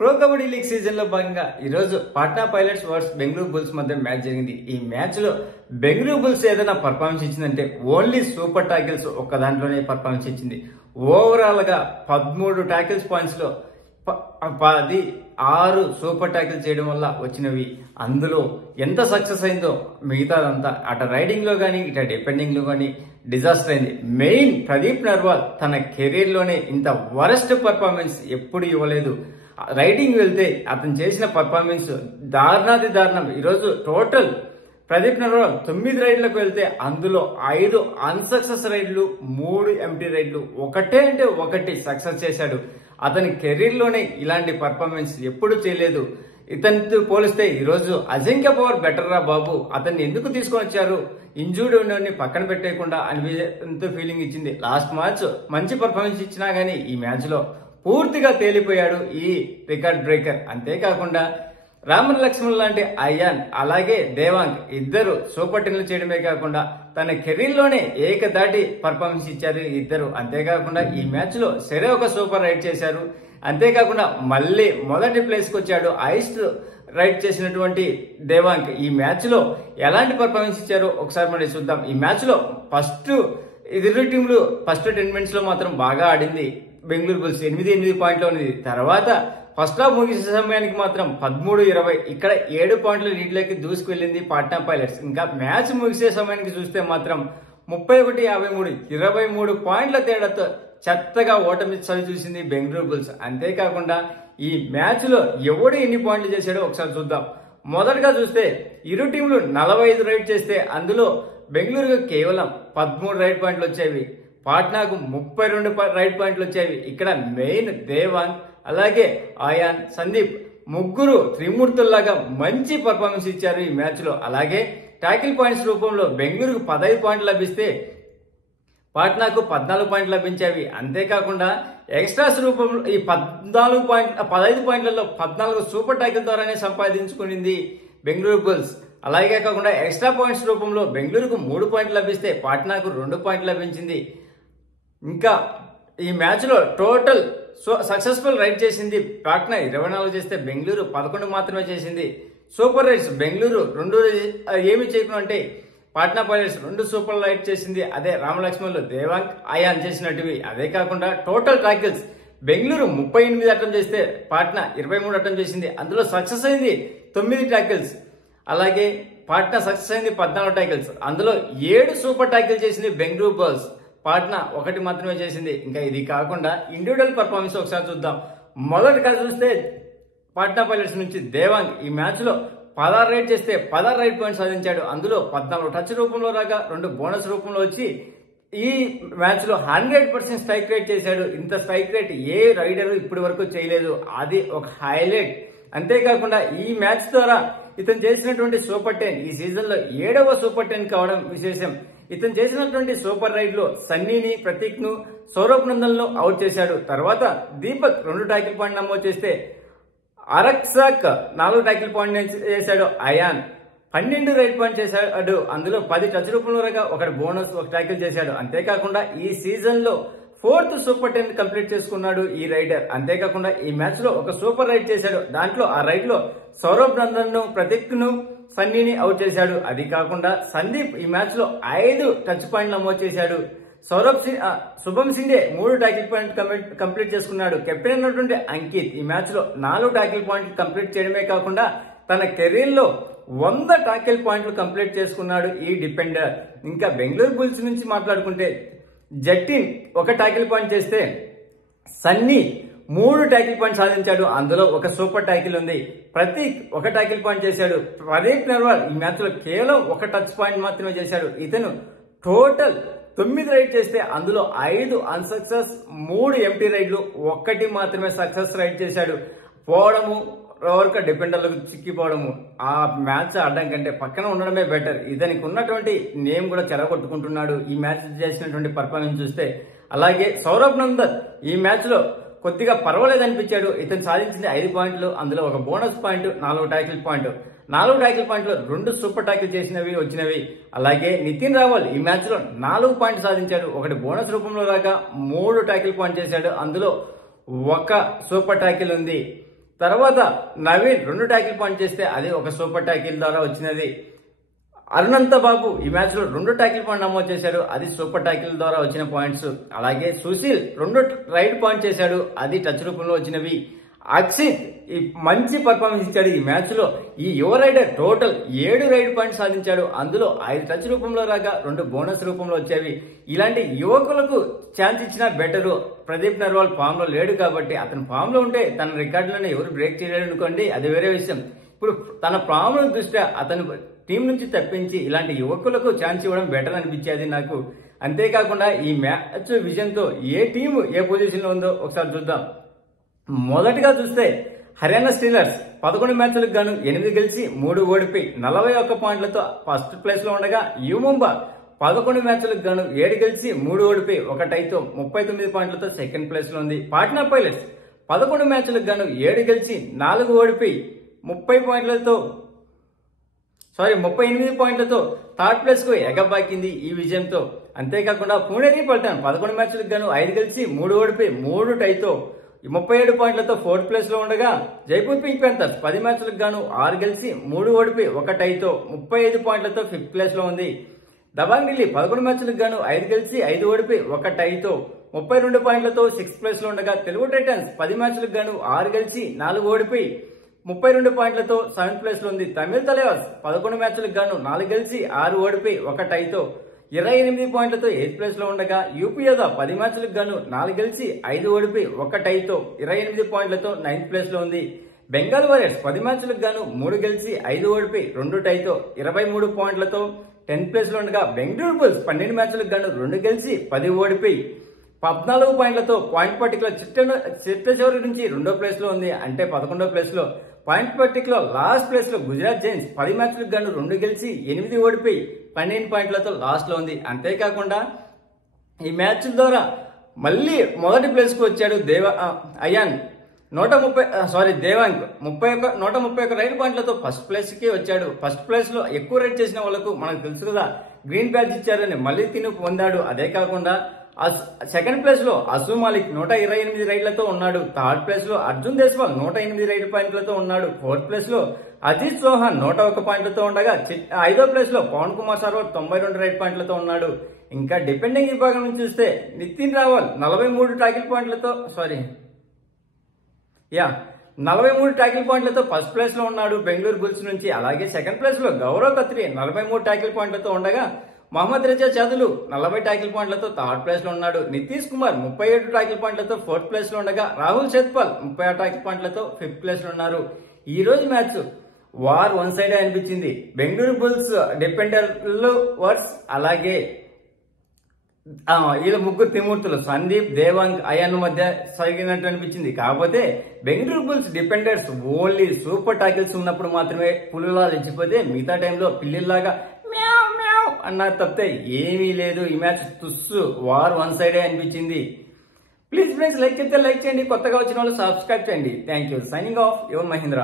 Pro kabaddi league season లో భాగంగా ఈ రోజు Patna pilots versus Bengaluru bulls మధ్య మ్యాచ్ జరిగింది. ఈ మ్యాచ్ లో బెంగళూరు బుల్స్ ఏదైనా పర్ఫార్మెన్స్ ఇచ్చిందంటే ఓన్లీ సూపర్ టాకిల్స్ ఒక్క దాంట్లోనే పర్ఫార్మెన్స్ ఇచ్చింది. ఓవరాల్ గా 13 టాకిల్స్ పాయింట్స్ లో 6 సూపర్ టాకిల్ చేయడం వల్ల వచ్చినవి. అందులో ఎంత సక్సెస్ అయిందో మిగతాదంతా అటు రైడింగ్ లో గానీ ఇటు డిఫెండింగ్ లో గానీ డిజాస్టర్ అయింది. మెయిన్ ప్రదీప్ నర్వాల్ తన కెరీర్ లోనే ఇంత వరస్ట్ పర్ఫార్మెన్స్ ఎప్పుడు ఇవ్వలేదు. రైడింగ్ వెళ్తే అతను చేసిన పర్ఫార్మెన్స్ దారుణాది దారుణం. ఈరోజు టోటల్ ప్రదీప్ నర్వాల్ 9 రైడ్లకు వెళ్తే అందులో 5 అన్సక్సెస్ రైడ్లు, 3 ఎంటీ రైడ్లు, ఒకటే అంటే ఒకటి సక్సెస్ చేశాడు. అతని కెరీర్ లోనే ఇలాంటి పర్ఫార్మెన్స్ ఎప్పుడు చేయలేదు. ఇతనితో పోలిస్తే ఈరోజు అజింక్య పవర్ బెటర్ రా బాబు, అతన్ని ఎందుకు తీసుకొని వచ్చారు, ఇంజూర్డ్ ఉన్నవాడిని పక్కన పెట్టేయకుండా అనిపించే ఫీలింగ్ ఇచ్చింది. లాస్ట్ మ్యాచ్ మంచి పర్ఫార్మెన్స్ ఇచ్చినా గానీ ఈ మ్యాచ్ లో పూర్తిగా తేలిపోయాడు ఈ రికార్డ్ బ్రేకర్. అంతేకాకుండా రామన్ లక్ష్మణ్ లాంటి అయాన్ అలాగే దేవాంగ్ ఇద్దరు సూపర్ టెన్లు చేయడమే కాకుండా తన కెరీర్ లోనే ఏకదాటి పర్ఫార్మెన్స్ ఇచ్చారు ఇద్దరు. అంతేకాకుండా ఈ మ్యాచ్ లో సరే ఒక సూపర్ రైడ్ చేశారు. అంతేకాకుండా మళ్ళీ మొదటి ప్లేస్ కి వచ్చాడు ఐస్ట్ రైడ్ చేసినటువంటి దేవాంగ్. ఈ మ్యాచ్ లో ఎలాంటి పర్ఫార్మెన్స్ ఇచ్చారో ఒకసారి మనం చూద్దాం. ఈ మ్యాచ్ లో ఇరు టీంలు ఫస్ట్ 10 మినిట్స్ లో మాత్రం బాగా ఆడింది బెంగళూరు బుల్స్. 8 పాయింట్లు ఉన్నది. తర్వాత ఫస్ట్ హాఫ్ ముగిసే సమయానికి మాత్రం 13-20 ఇక్కడ 7 పాయింట్ల లీడ్లోకి దూసుకువెళ్ళింది పాట్నా పైలట్స్. ఇంకా మ్యాచ్ ముగిసే సమయానికి చూస్తే మాత్రం 31-53 23 పాయింట్ల తేడాతో చెత్తగా ఓటమి చవి చూసింది బెంగళూరు బుల్స్. అంతేకాకుండా ఈ మ్యాచ్ లో ఎవడు ఎన్ని పాయింట్లు చేశాడో ఒకసారి చూద్దాం. మొదటగా చూస్తే ఇరు టీంలు 45 రైడ్ చేస్తే అందులో బెంగళూరుకు కేవలం 13 రైడ్ పాయింట్లు వచ్చేవి, పాట్నాకు 32 రైడ్ పాయింట్లు వచ్చేవి. ఇక్కడ మెయిన్ దేవాంగ్ అలాగే ఆయాన్, సందీప్ ముగ్గురు త్రిమూర్తుల్లాగా మంచి పర్ఫార్మెన్స్ ఇచ్చారు ఈ మ్యాచ్ లో. అలాగే టాకిల్ పాయింట్స్ రూపంలో బెంగళూరుకు 15 పాయింట్లు లభిస్తే పాట్నాకు 14 పాయింట్లు లభించేవి. అంతేకాకుండా ఎక్స్ట్రాస్ రూపంలో ఈ 15 పాయింట్లలో 14 సూపర్ టాకిల్ ద్వారానే సంపాదించుకునింది బెంగళూరు బుల్స్. అలాగే కాకుండా ఎక్స్ట్రా పాయింట్స్ రూపంలో బెంగళూరుకు 3 పాయింట్లు లభిస్తే పాట్నాకు 2 పాయింట్లు లభించింది. ఇంకా ఈ మ్యాచ్ లో టోటల్ సక్సెస్ఫుల్ రైడ్ చేసింది పాట్నా 24 చేస్తే బెంగళూరు 11 మాత్రమే చేసింది. సూపర్ రైడ్స్ బెంగళూరు 2 ఏమి చేయకుండా అంటే పాట్నా పైలట్స్ 2 సూపర్ రైడ్ చేసింది. అదే రామలక్ష్మణ్లు దేవాంగ్ అయాన్ చేసినట్టువి. అదే కాకుండా టోటల్ టాకిల్స్ బెంగళూరు 38 అటెంప్ట్ చేస్తే పాట్నా 23 అటెంప్ట్ చేసింది. అందులో సక్సెస్ అయింది 9 టాకిల్స్. అలాగే పాట్నా సక్సెస్ అయింది 14 టాకిల్స్. అందులో 7 సూపర్ టాకిల్ చేసింది బెంగళూరు బుల్స్, పాట్నా 1 మాత్రమే చేసింది. ఇంకా ఇది కాకుండా ఇండివిజువల్ పర్ఫార్మెన్స్ ఒకసారి చూద్దాం. మొదటగా చూస్తే పాట్నా పైలట్స్ నుంచి దేవాంగ్ ఈ మ్యాచ్ లో 16 రైడ్ చేస్తే 16 రైడ్ పాయింట్స్ సాధించాడు. అందులో 14 టచ్ రూపంలో రాగా 2 బోనస్ రూపంలో వచ్చి ఈ మ్యాచ్ లో 100% స్ట్రైక్ రేట్ చేశాడు. ఇంత స్ట్రైక్ రేట్ ఏ రైడర్ ఇప్పటి వరకు చేయలేదు, అది ఒక హైలైట్. అంతేకాకుండా ఈ మ్యాచ్ ద్వారా ఇతను చేసినటువంటి సూపర్ 10 ఈ సీజన్ లో 7వ సూపర్ 10 కావడం విశేషం. ఇతను చేసినటువంటి సూపర్ రైడ్ లో సన్నీని, ప్రతీక్ ను, సౌరభ్ నందన్ ను అవుట్ చేశాడు. తర్వాత దీపక్ 2 టాకిల్ పాయింట్ నమోదు చేస్తే అరక్సాక్ 4 టాకిల్ పాయింట్ చేశాడు. అయాన్ 12 రైడ్ పాయింట్ చేశాడు. అందులో 10 టచ్ రూపంలో రాగా 1 బోనస్ 1 టాకిల్ చేశాడు. అంతేకాకుండా ఈ సీజన్ లో 4th సూపర్ 10 కంప్లీట్ చేసుకున్నాడు ఈ రైడర్. అంతేకాకుండా ఈ మ్యాచ్ లో ఒక సూపర్ రైడ్ చేశాడు. దాంట్లో ఆ రైడ్ లో సౌరభ్ నందన్ ను, ప్రతీక్ ను, సన్నీని అవుట్ చేశాడు. అది కాకుండా సందీప్ ఈ మ్యాచ్ లో 5 టచ్ పాయింట్ నమోదు చేశాడు. శుభం సిండే 3 టాకిల్ పాయింట్ కంప్లీట్ చేసుకున్నాడు. కెప్టెన్ అయినటువంటి అంకిత్ ఈ మ్యాచ్ లో 4 టాకిల్ పాయింట్లు కంప్లీట్ చేయడమే కాకుండా తన కెరీర్ లో 100 టాకిల్ పాయింట్లు కంప్లీట్ చేసుకున్నాడు ఈ డిఫెండర్. ఇంకా బెంగళూరు బుల్స్ నుంచి మాట్లాడుకుంటే జట్టిన్ 1 టాకిల్ పాయింట్ చేస్తే సన్నీ 3 టాకిల్ పాయింట్ సాధించాడు. అందులో 1 సూపర్ టాకిల్ ఉంది. ప్రతీక్ 1 టాకిల్ పాయింట్ చేశాడు. ప్రదీప్ నర్వాల్ ఈ మ్యాచ్ లో కేవలం 1 టచ్ పాయింట్ మాత్రమే చేశాడు. ఇతను టోటల్ 9 రైడ్ చేస్తే అందులో 5 అన్సక్సెస్, 3 ఎంటీ రైడ్లు, 1 మాత్రమే సక్సెస్ రైడ్ చేశాడు. పోవడము ఓవర్క డిఫెండర్లకు చిక్కిపోవడము, ఆ మ్యాచ్ ఆడడం కంటే పక్కన ఉండడమే బెటర్. ఇతనికి ఉన్నటువంటి నేమ్ కూడా చెరగొట్టుకుంటున్నాడు ఈ మ్యాచ్ చేసినటువంటి పర్ఫార్మెన్స్ చూస్తే. అలాగే సౌరభ్ నందన్ ఈ మ్యాచ్ లో కొద్దిగా పర్వాలేదు అనిపించాడు. ఇతను సాధించింది 5 పాయింట్లు, అందులో 1 bonus point, 4 tackle point. 4 tackle పాయింట్లు 2 సూపర్ టాకిల్ చేసినవి వచ్చినవి. అలాగే నితిన్ రావల్ ఈ మ్యాచ్ లో 4 పాయింట్ సాధించాడు. 1 బోనస్ రూపంలో రాగా 3 టాకిల్ పాయింట్ చేశాడు. అందులో 1 సూపర్ టాకిల్ ఉంది. తర్వాత నవీన్ 2 ట్యాకిల్ పాయింట్ చేస్తే అది ఒక సూపర్ ట్యాకిల్ ద్వారా వచ్చినది. అరుణంత బాబు ఈ మ్యాచ్ లో 2 ట్యాకిల్ పాయింట్ నమోదు చేశాడు, అది సూపర్ ట్యాకిల్ ద్వారా వచ్చిన పాయింట్స్. అలాగే సుశీల్ 2 రైడ్ పాయింట్ చేశాడు, అది టచ్ రూపంలో వచ్చినవి. అక్షిత్ ఈ మంచి పర్ఫార్మెన్స్ ఇచ్చాడు ఈ మ్యాచ్ లో. ఈ యువ రైడర్ టోటల్ 7 రైడ్ పాయింట్ సాధించాడు, అందులో 5 టచ్ రూపంలో రాగా 2 బోనస్ రూపంలో వచ్చేవి. ఇలాంటి యువకులకు ఛాన్స్ ఇచ్చినా బెటరు. ప్రదీప్ నర్వాల్ ఫామ్ లో లేడు కాబట్టి, అతను ఫామ్ లో ఉంటే తన రికార్డులను ఎవరు బ్రేక్ చేయలేరు అనుకోండి, అది వేరే విషయం. ఇప్పుడు తన ఫామ్ దృష్ట్యా అతను టీం నుంచి తప్పించి ఇలాంటి యువకులకు ఛాన్స్ ఇవ్వడం బెటర్ అనిపించేది నాకు. అంతేకాకుండా ఈ మ్యాచ్ విజయంతో ఏ టీం ఏ పొజిషన్ లో ఉందో ఒకసారి చూద్దాం. మొదటిగా చూస్తే హర్యానా స్టీలర్స్ 11 మ్యాచ్లకు గాను 8 గెలిచి 3 ఓడిపోయి 41 పాయింట్లతో ఫస్ట్ ప్లేస్ లో ఉండగా, యు ముంబా 11 మ్యాచ్లకు గాను 7 గెలిచి 3 ఓడిపోయి 1 టైతో 39 పాయింట్లతో సెకండ్ ప్లేస్ లో ఉంది. పాట్నా పైలట్స్ 11 మ్యాచ్లకు గాను 7 గెలిచి 4 ఓడిపోయి 38 పాయింట్లతో థర్డ్ ప్లేస్ కు ఎగబాకింది ఈ విజయంతో. అంతేకాకుండా పుణేరి పల్టన్ 11 మ్యాచ్లకు గాను 5 గెలిచి 3 ఓడిపోయి 3 టైతో 37 పాయింట్లతో ఫోర్త్ ప్లేస్ లో ఉండగా, జైపూర్ పింక్ ప్యాంథర్స్ 10 మ్యాచ్లకు గాను 6 గెలిచి 3 ఓడిపోయి 1 టైతో 35 పాయింట్లతో ఫిఫ్త్ ప్లేస్ లో ఉంది. దబాంగ్ ఢిల్లీ 11 మ్యాచ్లకు గాను 5 గెలిచి 5 ఓడిపోయి 1 టైతో 32 పాయింట్లతో సిక్స్త్ ప్లేస్ లో ఉండగా, తెలుగు టైటన్స్ 10 మ్యాచ్లకు గాను 6 గెలిచి 4 ఓడిపోయి 32 పాయింట్లతో సెవెంత్ ప్లేస్ లో ఉంది. తమిళ్ తలైవాస్ 11 మ్యాచ్లకు గాను 4 గెలిచి 6 ఓడిపోయి 1 టైతో 28 పాయింట్లతో ఎయిత్ ప్లేస్ లో ఉండగా, యూపీ యోధా 10 మ్యాచ్లకు గాను 4 గెలిచి 5 ఓడిపోయి 1 టైతో 28 పాయింట్లతో నైన్త్ ప్లేస్ లో ఉంది. బెంగాల్ వారియర్స్ 10 మ్యాచ్లకు గాను 3 గెలిచి 5 ఓడిపోయి 2 టైతో 23 పాయింట్లతో 10th ప్లేస్ లో ఉండగా, బెంగళూరు బుల్స్ 12 మ్యాచ్లకు గాను 2 గెలిచి 10 ఓడిపోయి 14 పాయింట్లతో పాయింట్ పట్టికలో చిట్ట చివరి నుంచి 2వ ప్లేస్ లో ఉంది. అంటే 11వ ప్లేస్ లో పాయింట్ పట్టికలో లాస్ట్ ప్లేస్ లో గుజరాత్ జైన్స్ 10 మ్యాచ్లకు గాను 2 గెలిచి 8 ఓడిపోయి 12 పాయింట్లతో లాస్ట్ లో ఉంది. అంతేకాకుండా ఈ మ్యాచ్ ద్వారా మళ్ళీ మొదటి ప్లేస్ కు వచ్చాడు దేవాంగ్ 131 రైడ్ పాయింట్లతో ఫస్ట్ ప్లేస్ కి వచ్చాడు. ఫస్ట్ ప్లేస్ లో ఎక్కువ రైడ్ చేసిన వాళ్ళకు మనకు తెలుసు కదా, గ్రీన్ బ్యాడ్జ్ ఇచ్చారని మళ్ళీ తిని పొందాడు. అదే కాకుండా సెకండ్ ప్లేస్ లో అసు మాలిక్ 128 రైడ్లతో ఉన్నాడు. థర్డ్ ప్లేస్ లో అర్జున్ దేశ్వాల్ 108 రైడ్ పాయింట్లతో ఉన్నాడు. ఫోర్త్ ప్లేస్ లో అజిత్ చౌహాన్ 101 పాయింట్లతో ఉండగా, 5వ ప్లేస్ లో పవన్ కుమార్ సర్వర్ 92 రైడ్ పాయింట్లతో ఉన్నాడు. ఇంకా డిపెండింగ్ విభాగం నుంచి చూస్తే నితిన్ రావల్ 43 టాకిల్ పాయింట్లతో ఫస్ట్ ప్లేస్ లో ఉన్నాడు బెంగళూరు బుల్స్ నుంచి. అలాగే సెకండ్ ప్లేస్ లో గౌరవ్ ఖత్రి 43 టాకిల్ పాయింట్లతో ఉండగా, మహమ్మద్ రజా చదులు 40 టాకిల్ పాయింట్లతో థర్డ్ ప్లేస్ లో ఉన్నాడు. నితీష్ కుమార్ 37 టాకిల్ పాయింట్లతో ఫోర్త్ ప్లేస్ లో ఉండగా, రాహుల్ షెత్పాల్ 36 టాకిల్ పాయింట్లతో ఫిఫ్త్ ప్లేస్ లో ఉన్నారు. ఈ రోజు మ్యాచ్ వార్ వన్ సైడ్ అనిపించింది. బెంగళూరు బుల్స్ డిపెండర్లు వర్స్, అలాగే వీళ్ళ ముగ్గురు త్రిమూర్తులు సందీప్, దేవాంగ్, అయాన్ మధ్య సాగినట్టు అనిపించింది. కాకపోతే Bengaluru Bulls defenders only super tackles ఉన్నప్పుడు మాత్రమే పులులా రెచ్చిపోతే, మిగతా టైంలో పిల్లిలాగా అన్నా తప్పితే ఏమీ లేదు. ఈ మ్యాచ్ తుస్సు వార్ వన్ సైడే అనిపించింది. ప్లీజ్ ఫ్రెండ్స్ లైక్ చేస్తే లైక్ చేయండి, కొత్తగా వచ్చిన వాళ్ళు సబ్స్క్రైబ్ చేయండి. Thank you. Signing off Yuvan Mahindra.